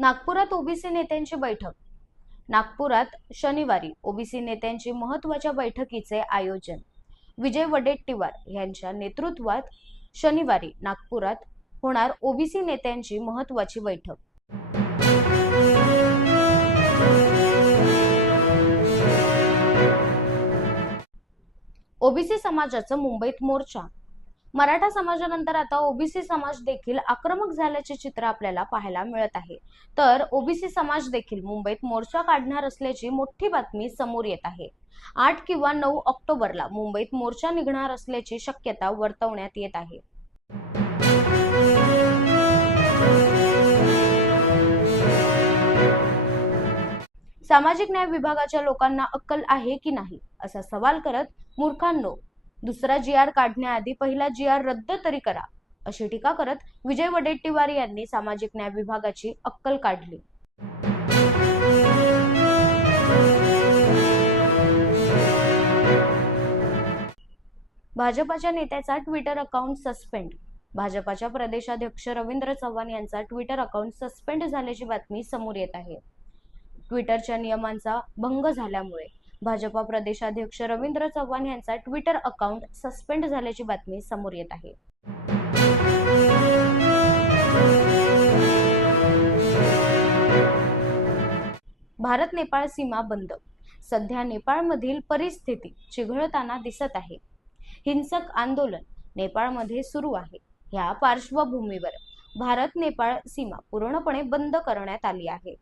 नागपुरात ओबीसी नेत्यांची बैठक. नागपुरात शनिवारी ओबीसी नेत्यांची महत्त्वाच्या बैठकीचे आयोजन. विजय वडेट्टीवार यांच्या नेतृत्वात शनिवारी नागपुरात होणार ओबीसी नेत्यांची महत्त्वाची बैठक. ओबीसी समाजाचा मुंबईत मोर्चा. मराठा समाजानंतर आता ओबीसी समाज देखील आक्रमक झाल्याचे चित्र आपल्याला पाहायला मिळत आहे. तर ओबीसी समाज देखील मुंबईत मोर्चा काढणार असल्याची मोठी बातमी समोर येत आहे. 8 किंवा 9 ऑक्टोबरला मुंबईत मोर्चा निघणार असल्याची शक्यता वर्तवण्यात येत आहे. सामाजिक न्याय विभागाच्या लोकांना अक्कल आहे की नाही असा सवाल करत मूर्खांनो, दुसरा GR काढण्याआधी पहिला GR रद्द तरी करा, अशी टीका करत विजय वडेट्टीवार यांनी सामाजिक न्याय विभागाची अक्कल काढली. भाजपाच्या नेत्याचा ट्विटर अकाउंट सस्पेंड. भाजपाच्या प्रदेशाध्यक्ष रवींद्र चव्हाण यांचा ट्विटर अकाउंट सस्पेंड झाल्याची बातमी समोर येत आहे. ट्विटरच्या नियमांचा भंग झाल्यामुळे भाजपा प्रदेशाध्यक्ष रवींद्र चव्हाण यांचा ट्विटर अकाउंट सस्पेंड झाल्याची बातमी समोर येत आहे. भारत नेपाळ सीमा बंद. सध्या नेपाळमधील परिस्थिती चिघळताना दिसत आहे. हिंसक आंदोलन नेपाळमध्ये सुरू आहे. या पार्श्वभूमीवर भारत नेपाळ सीमा पूर्णपणे बंद करण्यात आली आहे.